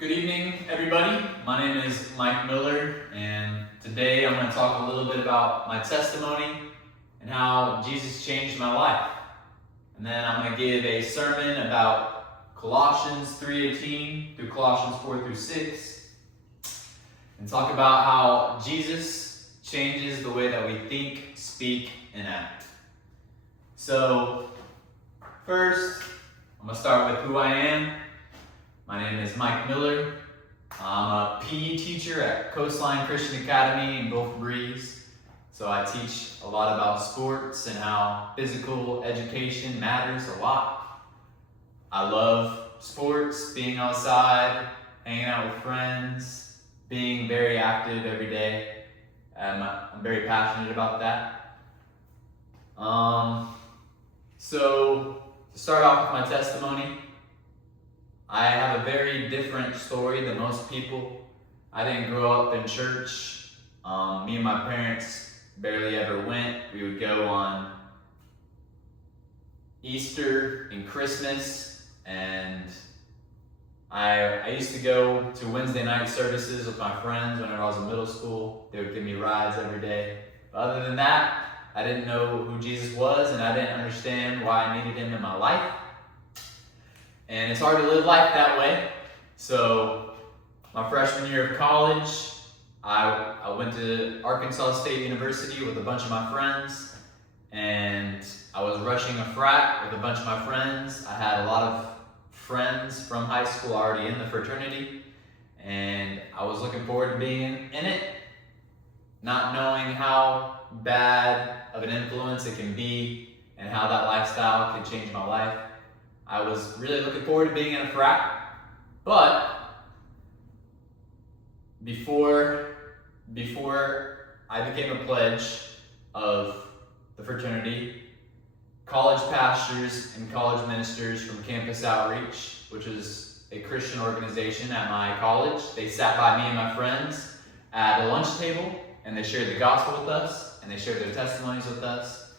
Good evening, everybody. My name is Mike Miller, and today I'm going to talk a little bit about my testimony and how Jesus changed my life. And then I'm going to give a sermon about Colossians 3:18 through Colossians 4 through 6, and talk about how Jesus changes the way that we think, speak, and act. So, first, I'm going to start with who I am. My name is Mike Miller. I'm a PE teacher at Coastline Christian Academy in Gulf Breeze. So I teach a lot about sports and how physical education matters a lot. I love sports, being outside, hanging out with friends, being very active every day. I'm very passionate about that. So to start off with my testimony, I have a very different story than most people. I didn't grow up in church. Me and my parents barely ever went. We would go on Easter and Christmas, and I used to go to Wednesday night services with my friends whenever I was in middle school. They would give me rides every day. But other than that, I didn't know who Jesus was, and I didn't understand why I needed him in my life. And it's hard to live life that way. So my freshman year of college, I went to Arkansas State University with a bunch of my friends, and I was rushing a frat with a bunch of my friends. I had a lot of friends from high school already in the fraternity, and I was looking forward to being in it, not knowing how bad of an influence it can be and how that lifestyle can change my life. I was really looking forward to being in a frat, but before I became a pledge of the fraternity, college pastors and college ministers from Campus Outreach, which is a Christian organization at my college, they sat by me and my friends at a lunch table, and they shared the gospel with us, and they shared their testimonies with us,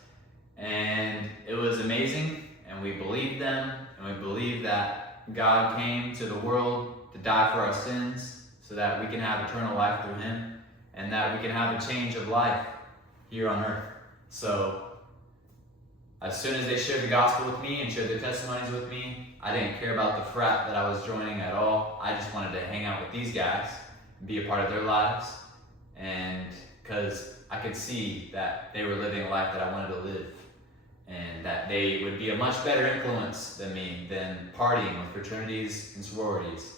and it was amazing. And we believed them, and we believed that God came to the world to die for our sins so that we can have eternal life through him, and that we can have a change of life here on earth. So as soon as they shared the gospel with me and shared their testimonies with me, I didn't care about the frat that I was joining at all. I just wanted to hang out with these guys and be a part of their lives, and because I could see that they were living a life that I wanted to live, and that they would be a much better influence than me, than partying with fraternities and sororities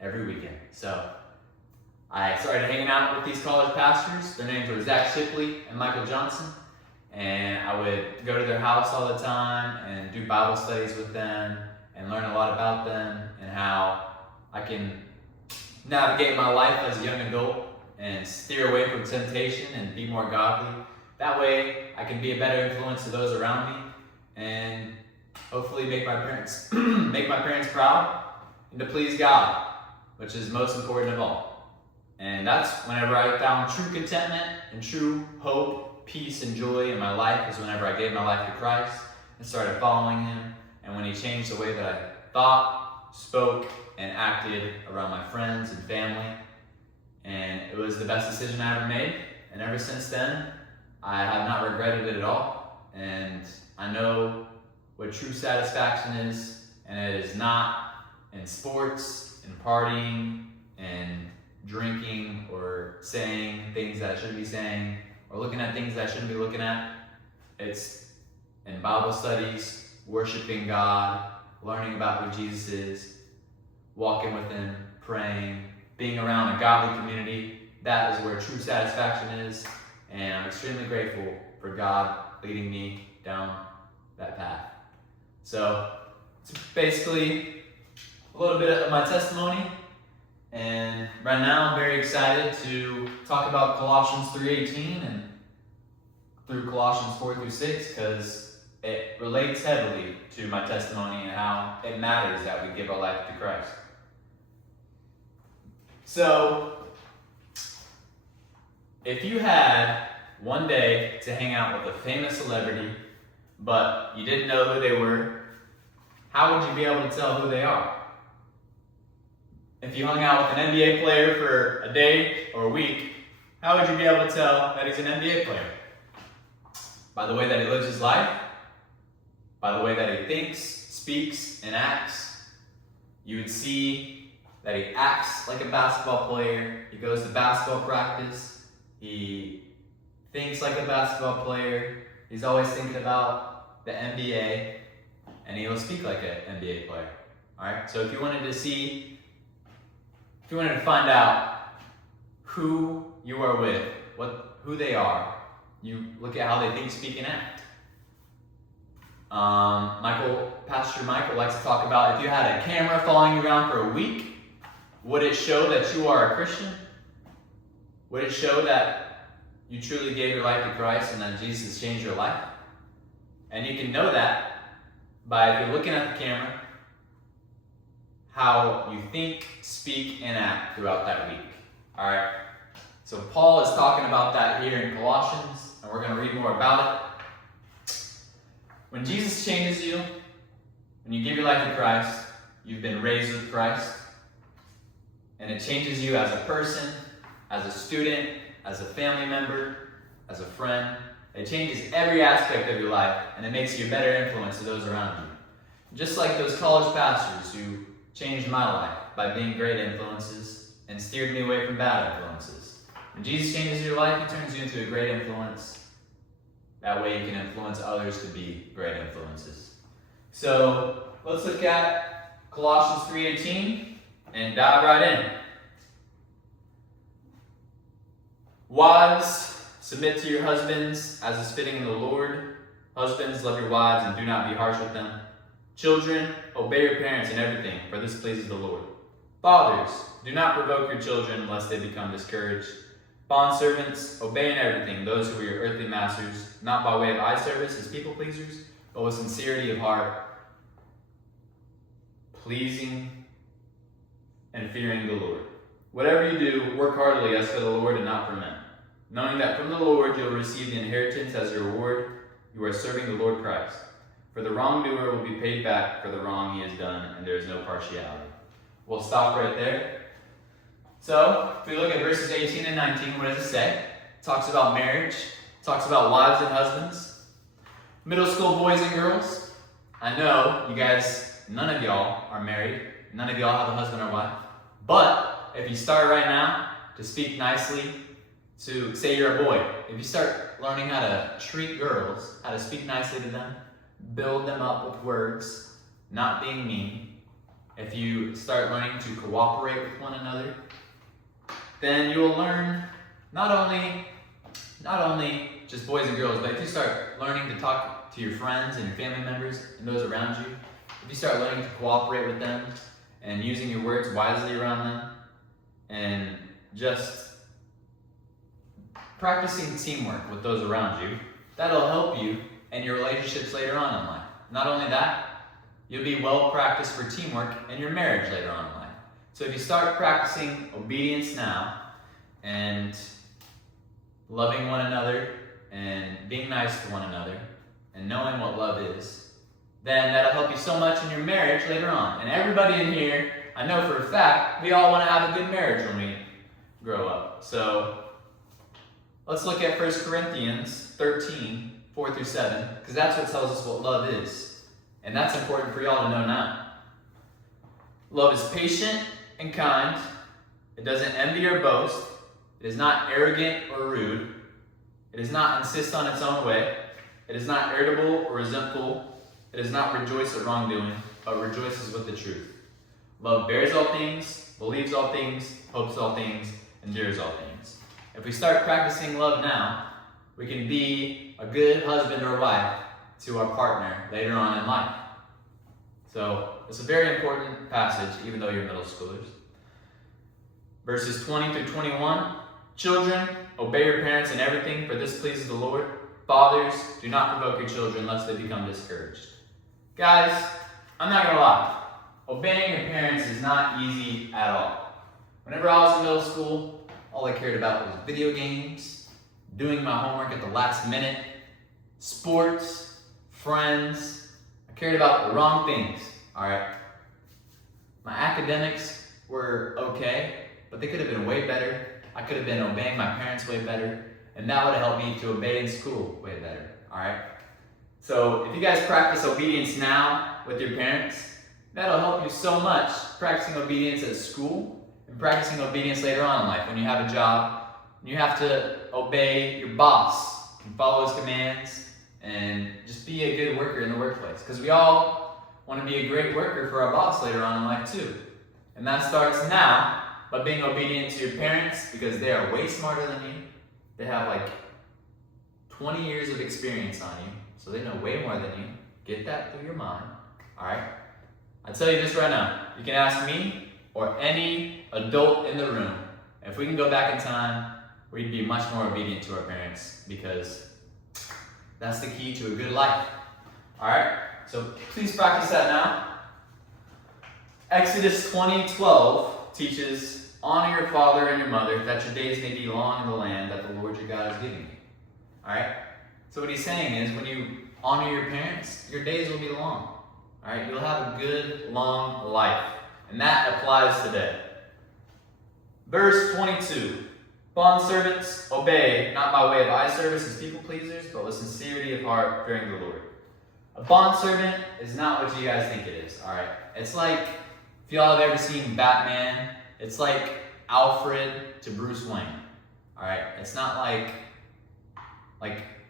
every weekend. So I started hanging out with these college pastors. Their names were Zach Shipley and Michael Johnson, and I would go to their house all the time and do Bible studies with them and learn a lot about them and how I can navigate my life as a young adult and steer away from temptation and be more godly. That way, I can be a better influence to those around me, and hopefully make my parents proud, and to please God, which is most important of all. And that's whenever I found true contentment and true hope, peace, and joy in my life, is whenever I gave my life to Christ and started following him, and when he changed the way that I thought, spoke, and acted around my friends and family. And it was the best decision I ever made, and ever since then, I have not regretted it at all, and I know what true satisfaction is, and it is not in sports and partying and drinking or saying things that I shouldn't be saying or looking at things that I shouldn't be looking at. It's in Bible studies, worshiping God, learning about who Jesus is, walking with him, praying, being around a godly community. That is where true satisfaction is. And I'm extremely grateful for God leading me down that path. So it's basically a little bit of my testimony. And right now I'm very excited to talk about Colossians 3:18 and through Colossians 4 through 6, because it relates heavily to my testimony and how it matters that we give our life to Christ. So, if you had one day to hang out with a famous celebrity, but you didn't know who they were, how would you be able to tell who they are? If you hung out with an NBA player for a day or a week, how would you be able to tell that he's an NBA player? By the way that he lives his life, by the way that he thinks, speaks, and acts. You would see that he acts like a basketball player. He goes to basketball practice. He thinks like a basketball player. He's always thinking about the NBA, and he will speak like an NBA player. All right. So if you wanted to find out who you are with, who they are, you look at how they think, speak, and act. Pastor Michael likes to talk about if you had a camera following you around for a week, would it show that you are a Christian? Would it show that you truly gave your life to Christ and that Jesus has changed your life? And you can know that by, if you're looking at the camera, how you think, speak, and act throughout that week. All right? So Paul is talking about that here in Colossians, and we're going to read more about it. When Jesus changes you, when you give your life to Christ, you've been raised with Christ, and it changes you as a person, as a student, as a family member, as a friend. It changes every aspect of your life, and it makes you a better influence to those around you. Just like those college pastors who changed my life by being great influences and steered me away from bad influences. When Jesus changes your life, he turns you into a great influence. That way you can influence others to be great influences. So let's look at Colossians 3:18 and dive right in. Wives, submit to your husbands as is fitting in the Lord. Husbands, love your wives and do not be harsh with them. Children, obey your parents in everything, for this pleases the Lord. Fathers, do not provoke your children lest they become discouraged. Bondservants, obey in everything those who are your earthly masters, not by way of eye service as people pleasers, but with sincerity of heart, pleasing and fearing the Lord. Whatever you do, work heartily as for the Lord and not for men, knowing that from the Lord you will receive the inheritance as your reward. You are serving the Lord Christ. For the wrongdoer will be paid back for the wrong he has done, and there is no partiality. We'll stop right there. So, if we look at verses 18 and 19, what does it say? It talks about marriage. It talks about wives and husbands. Middle school boys and girls. I know you guys, none of y'all are married. None of y'all have a husband or wife. But if you start right now to speak nicely, to say you're a boy, if you start learning how to treat girls, how to speak nicely to them, build them up with words, not being mean, if you start learning to cooperate with one another, then you will learn not only just boys and girls, but if you start learning to talk to your friends and your family members and those around you, if you start learning to cooperate with them and using your words wisely around them and just practicing teamwork with those around you, that'll help you and your relationships later on in life. Not only that, you'll be well practiced for teamwork in your marriage later on in life. So if you start practicing obedience now and loving one another and being nice to one another and knowing what love is, then that'll help you so much in your marriage later on. And everybody in here, I know for a fact, we all want to have a good marriage when we grow up. So let's look at 1 Corinthians 13, 4 through 7, because that's what tells us what love is. And that's important for y'all to know now. Love is patient and kind. It doesn't envy or boast. It is not arrogant or rude. It does not insist on its own way. It is not irritable or resentful. It does not rejoice at wrongdoing, but rejoices with the truth. Love bears all things, believes all things, hopes all things, endures all things. If we start practicing love now, we can be a good husband or wife to our partner later on in life. So it's a very important passage, even though you're middle schoolers. Verses 20 through 21. Children, obey your parents in everything, for this pleases the Lord. Fathers, do not provoke your children lest they become discouraged. Guys, I'm not going to lie. Obeying your parents is not easy at all. Whenever I was in middle school, all I cared about was video games, doing my homework at the last minute, sports, friends. I cared about the wrong things, all right? My academics were okay, but they could have been way better. I could have been obeying my parents way better, and that would have helped me to obey in school way better, all right? So if you guys practice obedience now with your parents, that'll help you so much practicing obedience at school and practicing obedience later on in life when you have a job. You have to obey your boss and follow his commands and just be a good worker in the workplace. Because we all want to be a great worker for our boss later on in life too. And that starts now by being obedient to your parents because they are way smarter than you. They have like 20 years of experience on you, so they know way more than you. Get that through your mind, all right? I tell you this right now. You can ask me or any adult in the room. If we can go back in time, we'd be much more obedient to our parents because that's the key to a good life. All right? So please practice that now. Exodus 20:12 teaches, honor your father and your mother, that your days may be long in the land that the Lord your God is giving you. All right? So what he's saying is when you honor your parents, your days will be long. All right? You'll have a good, long life. And that applies today. Verse 22. Bondservants, obey, not by way of eye service as people pleasers, but with sincerity of heart, fearing the Lord. A bondservant is not what you guys think it is, all right? It's like, if y'all have ever seen Batman, it's like Alfred to Bruce Wayne, all right? It's not like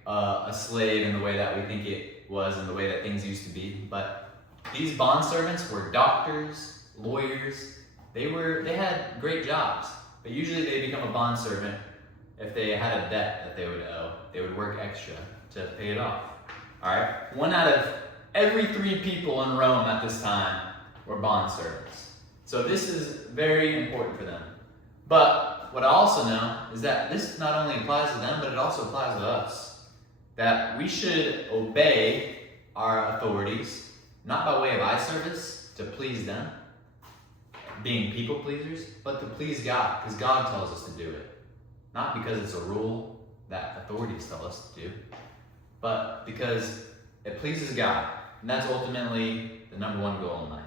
a slave in the way that we think it was and the way that things used to be, but these bondservants were doctors, lawyers. They had great jobs. But usually they become a bondservant if they had a debt that they would owe. They would work extra to pay it off. All right? 1 out of every 3 people in Rome at this time were bondservants. So this is very important for them. But what I also know is that this not only applies to them, but it also applies to us. That we should obey our authorities, not by way of eye service to please them, being people pleasers, but to please God, because God tells us to do it. Not because it's a rule that authorities tell us to do, but because it pleases God, and that's ultimately the number one goal in life.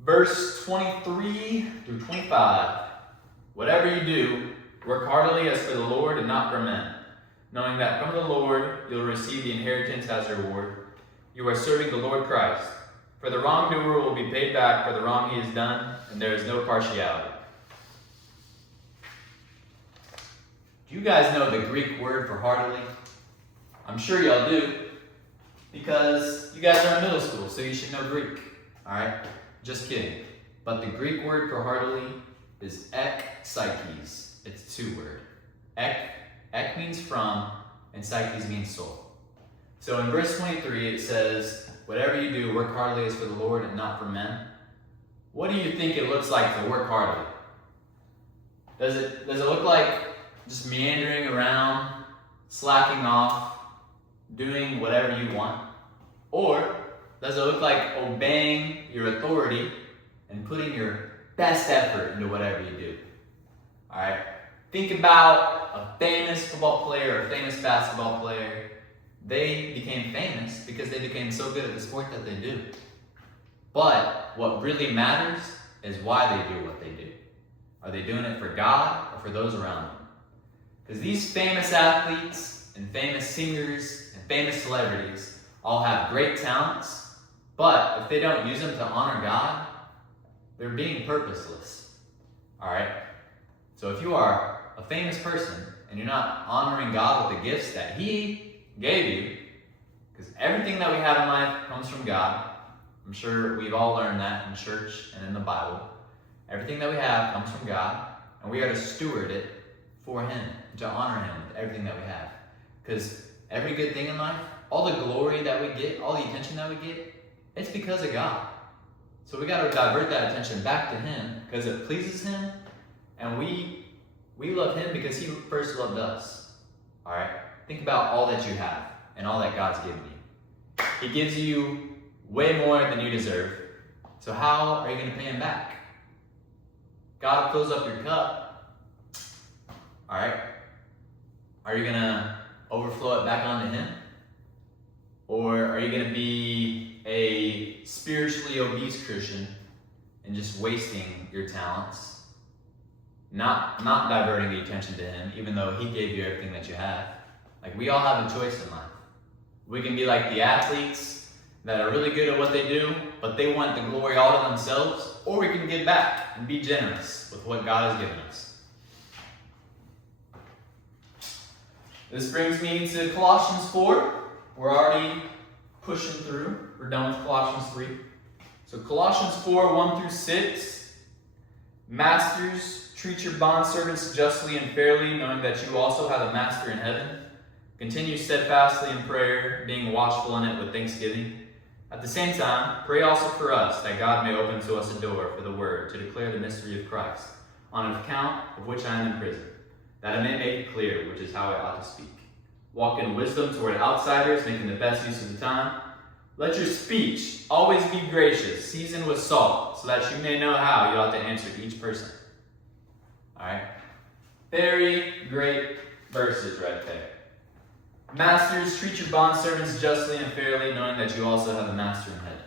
Verse 23 through 25. Whatever you do, work heartily as for the Lord and not for men, knowing that from the Lord you'll receive the inheritance as your reward. You are serving the Lord Christ. For the wrongdoer will be paid back for the wrong he has done, and there is no partiality. Do you guys know the Greek word for heartily? I'm sure y'all do, because you guys are in middle school, so you should know Greek. Alright? Just kidding. But the Greek word for heartily is ek psyches. It's 2 words. Ek means from, and psyches means soul. So in verse 23 it says, whatever you do, work heartily as for the Lord and not for men. What do you think it looks like to work heartily? Does it look like just meandering around, slacking off, doing whatever you want? Or does it look like obeying your authority and putting your best effort into whatever you do? All right? Think about a famous football player or a famous basketball player. They became famous because they became so good at the sport that they do. But what really matters is why they do what they do. Are they doing it for God or for those around them? Because these famous athletes and famous singers and famous celebrities all have great talents, but if they don't use them to honor God, they're being purposeless. All right? So if you are a famous person and you're not honoring God with the gifts that He gave you, because everything that we have in life comes from God. I'm sure we've all learned that in church and in the Bible. Everything that we have comes from God, and we are to steward it for Him, to honor Him with everything that we have. Because every good thing in life, all the glory that we get, all the attention that we get, it's because of God. So we got to divert that attention back to Him because it pleases Him, and we love Him because He first loved us. All right? Think about all that you have and all that God's given you. He gives you way more than you deserve. So how are you going to pay Him back? God fills up your cup. All right? Are you going to overflow it back onto Him? Or are you going to be a spiritually obese Christian and just wasting your talents, not diverting the attention to him, even though he gave you everything that you have. Like, we all have a choice in life. We can be like the athletes that are really good at what they do, but they want the glory all to themselves, or we can give back and be generous with what God has given us. This brings me to Colossians 4. We're already pushing through. We're done with Colossians 3. So Colossians 4, 1 through 6. Masters, treat your bondservants justly and fairly, knowing that you also have a master in heaven. Continue steadfastly in prayer, being watchful in it with thanksgiving. At the same time, pray also for us, that God may open to us a door for the word to declare the mystery of Christ, on account of which I am in prison, that I may make it clear which is how I ought to speak. Walk in wisdom toward outsiders, making the best use of the time. Let your speech always be gracious, seasoned with salt, so that you may know how you ought to answer each person. Alright? Very great verses right there. Masters, treat your bondservants justly and fairly, knowing that you also have a master in heaven.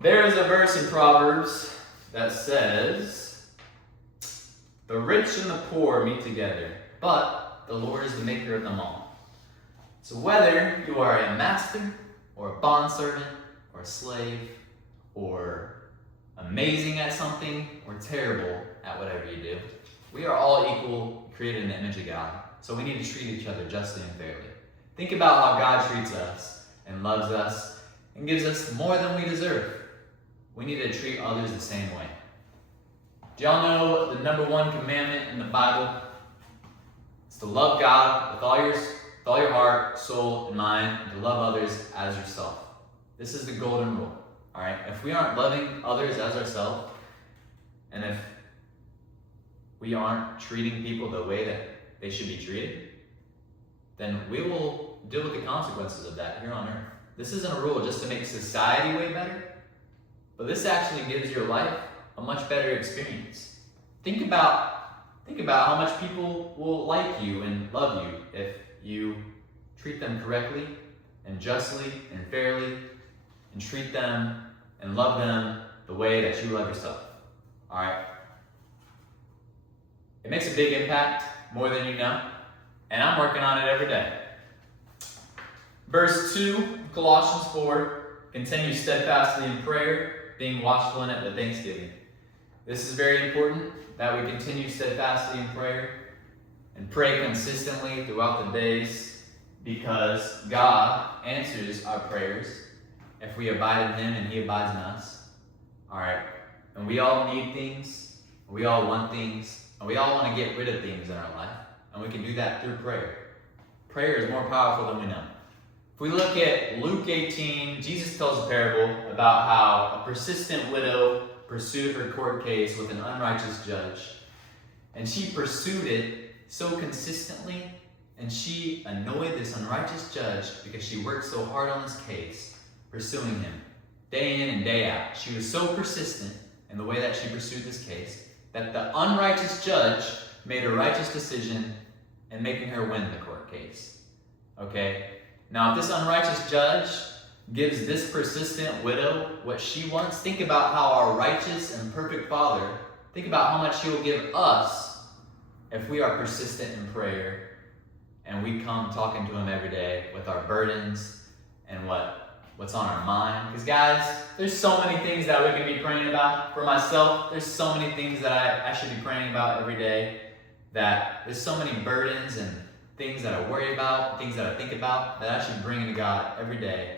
There is a verse in Proverbs that says, the rich and the poor meet together, but the Lord is the maker of them all. So whether you are a master, or a bondservant, or a slave, or amazing at something, or terrible at whatever you do, we are all equal, created in the image of God. So we need to treat each other justly and fairly. Think about how God treats us and loves us and gives us more than we deserve. We need to treat others the same way. Do y'all know the number one commandment in the Bible? It's to love God with all your heart, soul, and mind, and to love others as yourself. This is the golden rule. All right? If we aren't loving others as ourselves, and if we aren't treating people the way that they should be treated, then we will deal with the consequences of that here on earth. This isn't a rule just to make society way better, but this actually gives your life a much better experience. Think about how much people will like you and love you if you treat them correctly and justly and fairly, and treat them and love them the way that you love yourself. All right? It makes a big impact, more than you know, and I'm working on it every day. Verse 2, Colossians 4, continue steadfastly in prayer, being watchful in it with thanksgiving. This is very important, that we continue steadfastly in prayer and pray consistently throughout the days, because God answers our prayers if we abide in him and he abides in us. All right? And we all need things, we all want things, and we all want to get rid of things in our life. And we can do that through prayer. Prayer is more powerful than we know. If we look at Luke 18, Jesus tells a parable about how a persistent widow pursued her court case with an unrighteous judge. And she pursued it so consistently, and she annoyed this unrighteous judge because she worked so hard on this case, pursuing him day in and day out. She was so persistent in the way that she pursued this case that the unrighteous judge made a righteous decision in making her win the court case. Okay? Now, if this unrighteous judge gives this persistent widow what she wants, think about how our righteous and perfect Father, think about how much he will give us if we are persistent in prayer and we come talking to him every day with our burdens and what's on our mind. Because guys, there's so many things that we can be praying about. For myself, there's so many things that I should be praying about every day, that there's so many burdens and things that I worry about, things that I think about, that I should bring into God every day.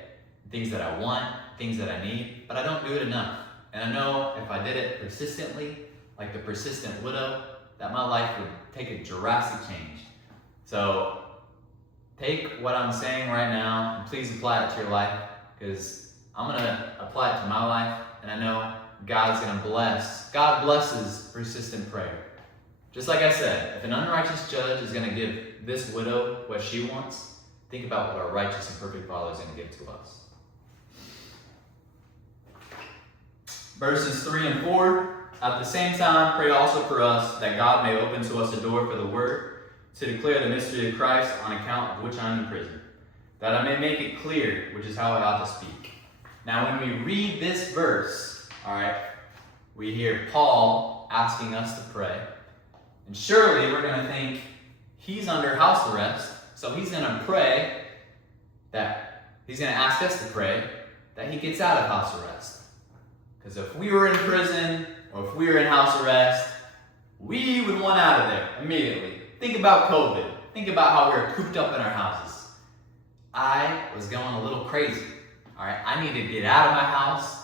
Things that I want, things that I need, but I don't do it enough. And I know if I did it persistently, like the persistent widow, that my life would take a drastic change. So take what I'm saying right now and please apply it to your life, because I'm going to apply it to my life, and I know God's going to bless. God blesses persistent prayer. Just like I said, if an unrighteous judge is going to give this widow what she wants, think about what our righteous and perfect Father is going to give to us. Verses 3 and 4, at the same time, pray also for us, that God may open to us a door for the word, to declare the mystery of Christ, on account of which I am in prison, that I may make it clear which is how I ought to speak. Now, when we read this verse, all right, we hear Paul asking us to pray. And surely we're going to think he's under house arrest, so he's going to pray that he's going to ask us to pray that he gets out of house arrest. Because if we were in prison or if we were in house arrest, we would want out of there immediately. Think about COVID. Think about how we were cooped up in our houses. I was going a little crazy. All right, I needed to get out of my house.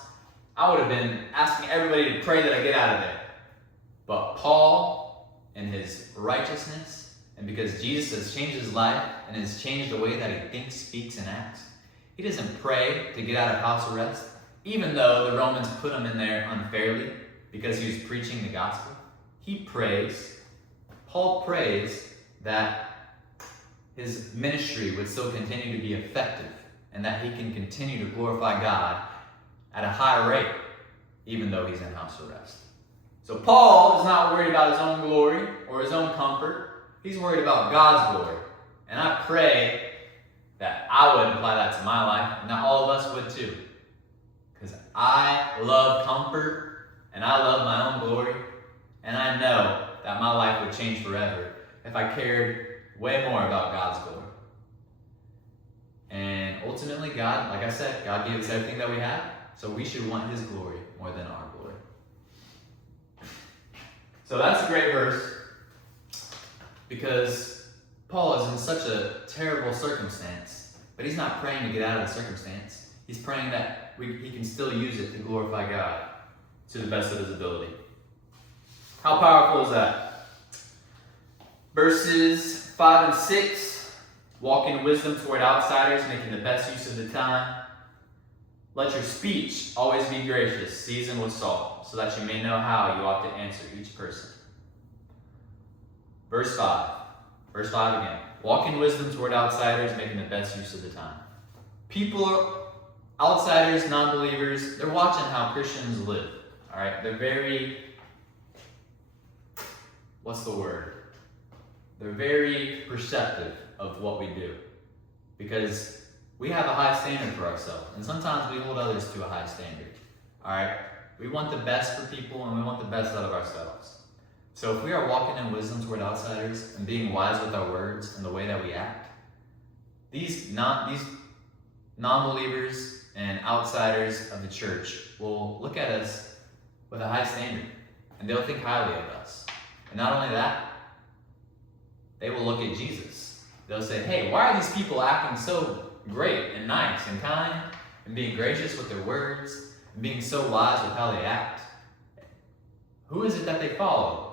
I would have been asking everybody to pray that I get out of there. But Paul, in his righteousness, and because Jesus has changed his life and has changed the way that he thinks, speaks, and acts, he doesn't pray to get out of house arrest, even though the Romans put him in there unfairly because he was preaching the gospel. Paul prays that his ministry would still continue to be effective and that he can continue to glorify God at a high rate, even though he's in house arrest. So Paul is not worried about his own glory or his own comfort. He's worried about God's glory. And I pray that I would apply that to my life, and that all of us would too. Because I love comfort, and I love my own glory, and I know that my life would change forever if I cared way more about God's glory. And ultimately, God, like I said, God gave us everything that we have, so we should want his glory more than our glory. So that's a great verse, because Paul is in such a terrible circumstance, but he's not praying to get out of the circumstance. He's praying that he can still use it to glorify God to the best of his ability. How powerful is that? Verses 5 and 6, walk in wisdom toward outsiders, making the best use of the time. Let your speech always be gracious, seasoned with salt, so that you may know how you ought to answer each person. Verse 5 again. Walk in wisdom toward outsiders, making the best use of the time. People, outsiders, non-believers, they're watching how Christians live. All right? They're very, They're very perceptive of what we do. Because we have a high standard for ourselves. And sometimes we hold others to a high standard. All right? We want the best for people, and we want the best out of ourselves. So if we are walking in wisdom toward outsiders and being wise with our words and the way that we act, these non-believers and outsiders of the church will look at us with a high standard, and they'll think highly of us. And not only that, they will look at Jesus. They'll say, hey, why are these people acting so great and nice and kind and being gracious with their words and being so wise with how they act? Who is it that they follow?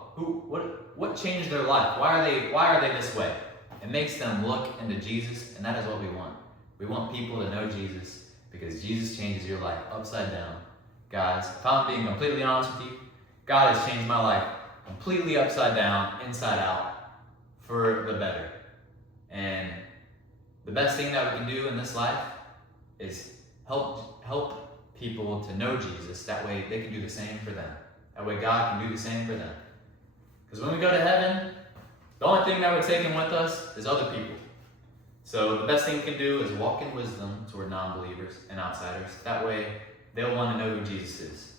What changed their life? Why are they this way? It makes them look into Jesus, and that is what we want. We want people to know Jesus, because Jesus changes your life upside down. Guys, if I'm being completely honest with you, God has changed my life completely upside down, inside out, for the better. And the best thing that we can do in this life is help people to know Jesus. That way they can do the same for them. That way God can do the same for them. Because when we go to heaven, the only thing that we're taking with us is other people. So the best thing we can do is walk in wisdom toward non-believers and outsiders. That way they'll want to know who Jesus is.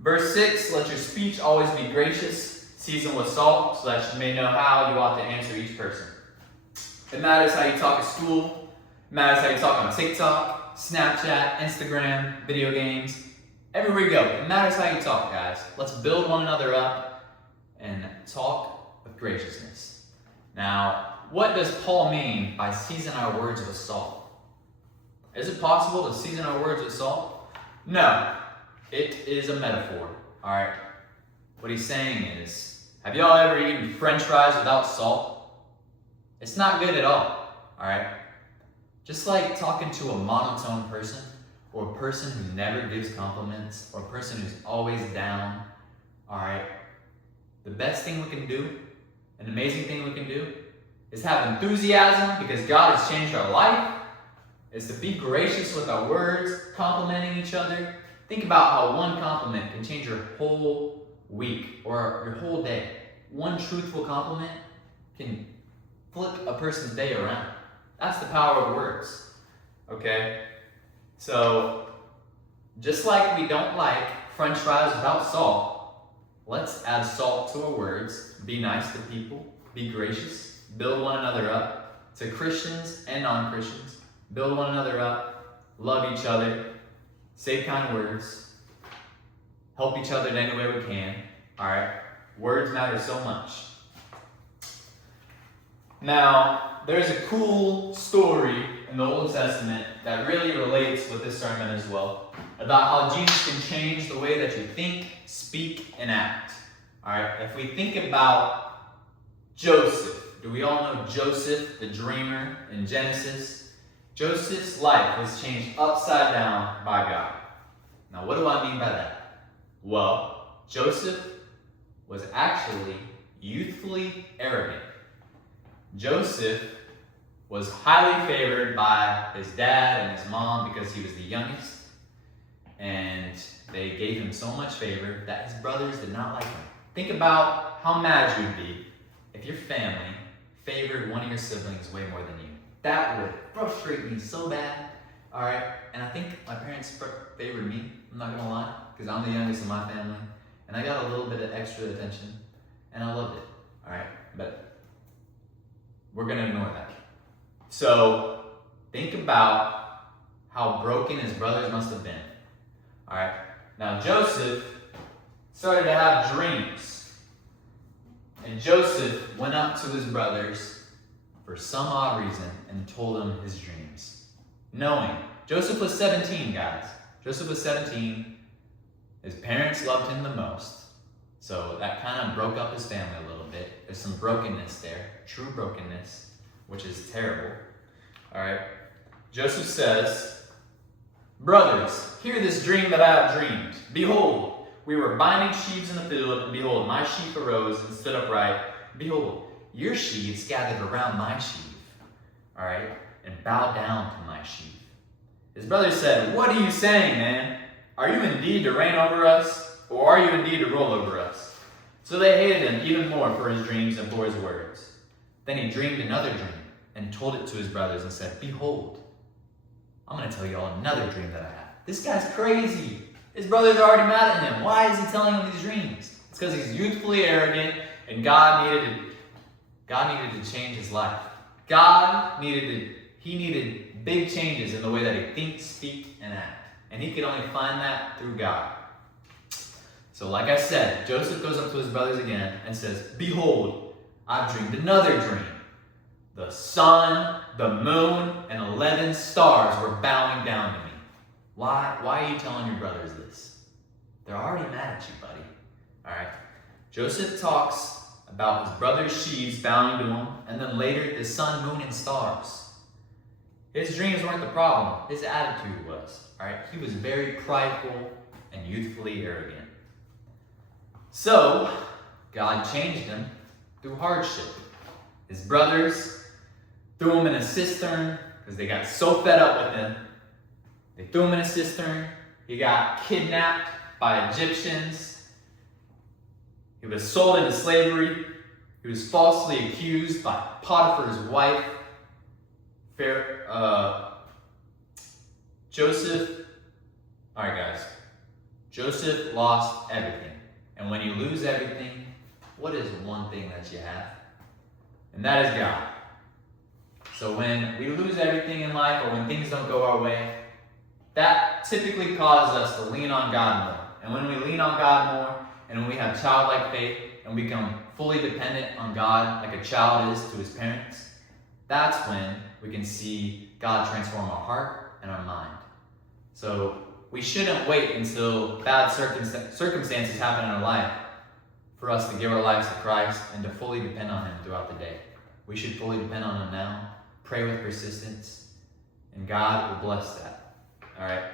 Verse 6, let your speech always be gracious, seasoned with salt, so that you may know how you ought to answer each person. It matters how you talk at school. It matters how you talk on TikTok, Snapchat, Instagram, video games. Everywhere you go, it matters how you talk, guys. Let's build one another up and talk with graciousness. Now, what does Paul mean by season our words with salt? Is it possible to season our words with salt? No, it is a metaphor, all right? What he's saying is, have y'all ever eaten French fries without salt? It's not good at all right? Just like talking to a monotone person, or a person who never gives compliments, or a person who's always down, all right? The best thing we can do, an amazing thing we can do, is have enthusiasm because God has changed our life, is to be gracious with our words, complimenting each other. Think about how one compliment can change your whole week or your whole day. One truthful compliment can flip a person's day around. That's the power of words, okay? So, just like we don't like French fries without salt. Let's add salt to our words. Be nice to people. Be gracious. Build one another up. To Christians and non-Christians, build one another up. Love each other. Say kind words. Help each other in any way we can. Alright? Words matter so much. Now, there's a cool story in the Old Testament that really relates with this sermon as well, about how Jesus can change the way that you think, speak, and act. Alright, if we think about Joseph, do we all know Joseph, the dreamer in Genesis? Joseph's life was changed upside down by God. Now, what do I mean by that? Well, Joseph was actually youthfully arrogant. Joseph was highly favored by his dad and his mom because he was the youngest, and they gave him so much favor that his brothers did not like him. Think about how mad you'd be if your family favored one of your siblings way more than you. That would frustrate me so bad. Alright, and I think my parents favored me, I'm not gonna lie, because I'm the youngest in my family, and I got a little bit of extra attention, and I loved it. Alright, but we're going to ignore that. So, think about how broken his brothers must have been. Alright, now Joseph started to have dreams. And Joseph went up to his brothers for some odd reason and told them his dreams. Knowing, Joseph was 17, guys. Joseph was 17. His parents loved him the most. So that kind of broke up his family a little bit. There's some brokenness there, true brokenness, which is terrible. All right. Joseph says, "Brothers, hear this dream that I have dreamed. Behold, we were binding sheaves in the field, and behold, my sheaf arose and stood upright. Behold, your sheaves gathered around my sheaf, all right, and bowed down to my sheaf." His brothers said, "What are you saying, man? Are you indeed to reign over us? Or are you indeed to rule over us?" So they hated him even more for his dreams and for his words. Then he dreamed another dream and told it to his brothers and said, "Behold, I'm going to tell you all another dream that I had." This guy's crazy. His brothers are already mad at him. Why is he telling them these dreams? It's because he's youthfully arrogant and God needed to change his life. He needed big changes in the way that he thinks, speaks, and acts. And he could only find that through God. So like I said, Joseph goes up to his brothers again and says, "Behold, I've dreamed another dream. The sun, the moon, and 11 stars were bowing down to me." Why are you telling your brothers this? They're already mad at you, buddy. All right. Joseph talks about his brother's sheaves bowing to him, and then later the sun, moon, and stars. His dreams weren't the problem. His attitude was. All right. He was very prideful and youthfully arrogant. So, God changed him through hardship. His brothers threw him in a cistern because they got so fed up with him. They threw him in a cistern. He got kidnapped by Egyptians. He was sold into slavery. He was falsely accused by Potiphar's wife. Joseph lost everything. And when you lose everything, what is one thing that you have? And that is God. So when we lose everything in life, or when things don't go our way, that typically causes us to lean on God more. And when we lean on God more, and when we have childlike faith, and we become fully dependent on God like a child is to his parents, that's when we can see God transform our heart and our mind. So we shouldn't wait until bad circumstances happen in our life for us to give our lives to Christ and to fully depend on him throughout the day. We should fully depend on him now, pray with persistence, and God will bless that. All right.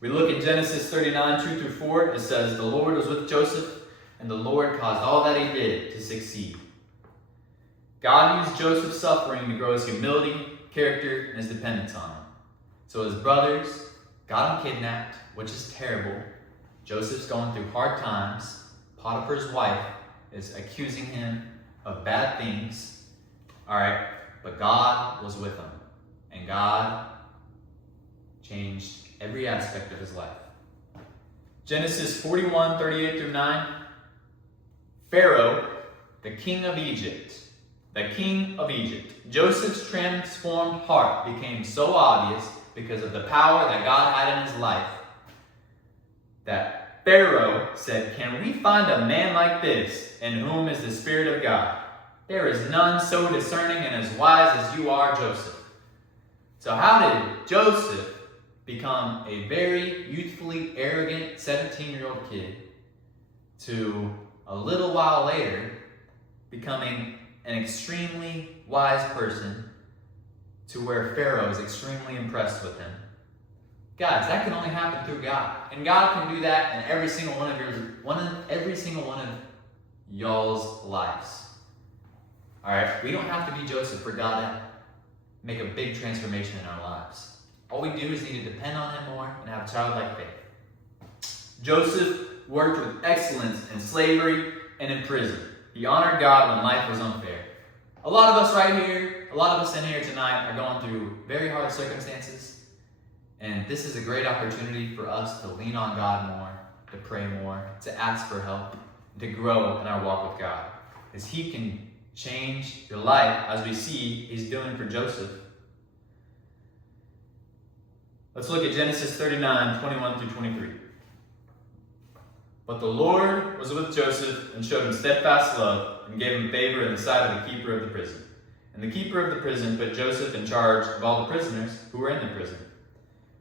We look at Genesis 39, 2-4. It says, "The Lord was with Joseph, and the Lord caused all that he did to succeed." God used Joseph's suffering to grow his humility, character, and his dependence on him. So his brothers got him kidnapped, which is terrible. Joseph's going through hard times. Potiphar's wife is accusing him of bad things. All right, but God was with him, and God changed every aspect of his life. Genesis 41, 38 through 9. Pharaoh, the king of Egypt. The king of Egypt. Joseph's transformed heart became so obvious because of the power that God had in his life that Pharaoh said, "Can we find a man like this in whom is the Spirit of God? There is none so discerning and as wise as you are, Joseph." So how did Joseph become a very youthfully arrogant 17-year-old kid to a little while later becoming an extremely wise person to where Pharaoh is extremely impressed with him? Guys, that can only happen through God. And God can do that in every single one of y'all's lives. Alright? We don't have to be Joseph for God to make a big transformation in our lives. All we do is need to depend on him more and have childlike faith. Joseph worked with excellence in slavery and in prison. He honored God when life was unfair. A lot of us in here tonight are going through very hard circumstances. And this is a great opportunity for us to lean on God more, to pray more, to ask for help, to grow in our walk with God. Because he can change your life as we see he's doing for Joseph. Let's look at Genesis 39, 21 through 23. But the Lord was with Joseph and showed him steadfast love and gave him favor in the sight of the keeper of the prison. And the keeper of the prison put Joseph in charge of all the prisoners who were in the prison.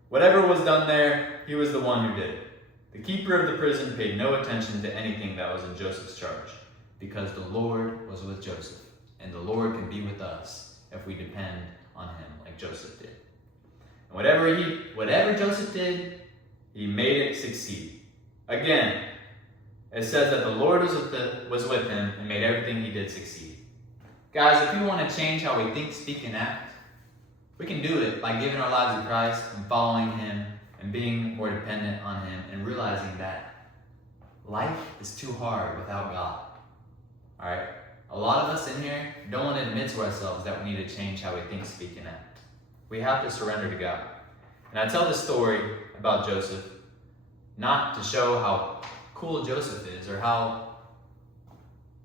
Whatever was done there, he was the one who did it. The keeper of the prison paid no attention to anything that was in Joseph's charge, because the Lord was with Joseph, and the Lord can be with us if we depend on him like Joseph did. And whatever Joseph did, he made it succeed. Again, it says that the Lord was with him and made everything he did succeed. Guys, if we want to change how we think, speak, and act, we can do it by giving our lives to Christ and following him and being more dependent on him and realizing that life is too hard without God. Alright? A lot of us in here don't want to admit to ourselves that we need to change how we think, speak, and act. We have to surrender to God. And I tell this story about Joseph not to show how cool Joseph is or how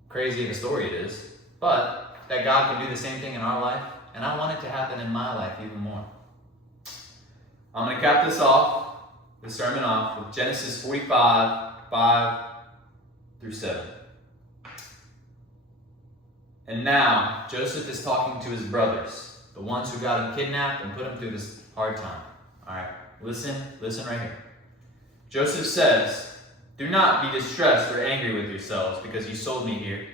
crazy of a story it is, but that God can do the same thing in our life, and I want it to happen in my life even more. I'm going to cap this sermon off with Genesis 45, 5 through 7. And now, Joseph is talking to his brothers, the ones who got him kidnapped and put him through this hard time. Alright, listen right here. Joseph says, "Do not be distressed or angry with yourselves because you sold me here.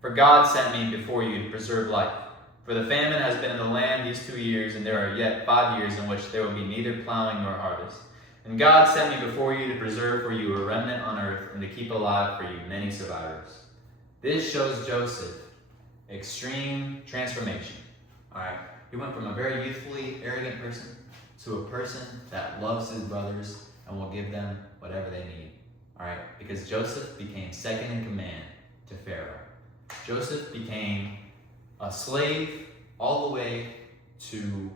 For God sent me before you to preserve life. For the famine has been in the land these 2 years, and there are yet 5 years in which there will be neither plowing nor harvest. And God sent me before you to preserve for you a remnant on earth and to keep alive for you many survivors." This shows Joseph extreme transformation. Alright, he went from a very youthfully arrogant person to a person that loves his brothers and will give them whatever they need. Alright, because Joseph became second in command to Pharaoh. Joseph became a slave all the way to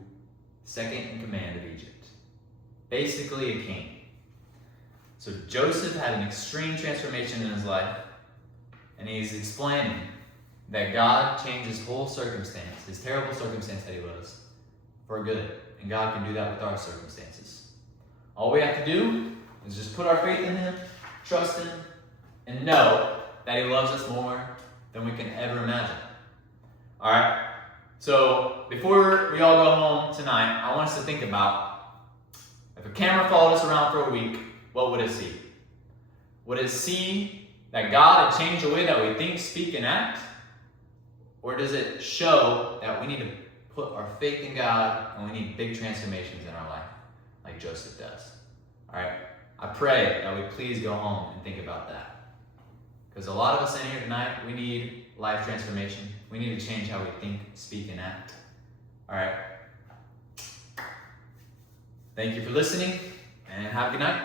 second in command of Egypt. Basically a king. So Joseph had an extreme transformation in his life, and he's explaining that God changed his whole circumstance, his terrible circumstance that he was, for good. And God can do that with our circumstances. All we have to do is just put our faith in him, trust him, and know that he loves us more than we can ever imagine. Alright, so before we all go home tonight, I want us to think about, if a camera followed us around for a week, what would it see? Would it see that God had changed the way that we think, speak, and act? Or does it show that we need to put our faith in God and we need big transformations in our life, like Joseph does? Alright, I pray that we please go home and think about that. Because a lot of us in here tonight, we need life transformation. We need to change how we think, speak, and act. Alright. Thank you for listening, and have a good night.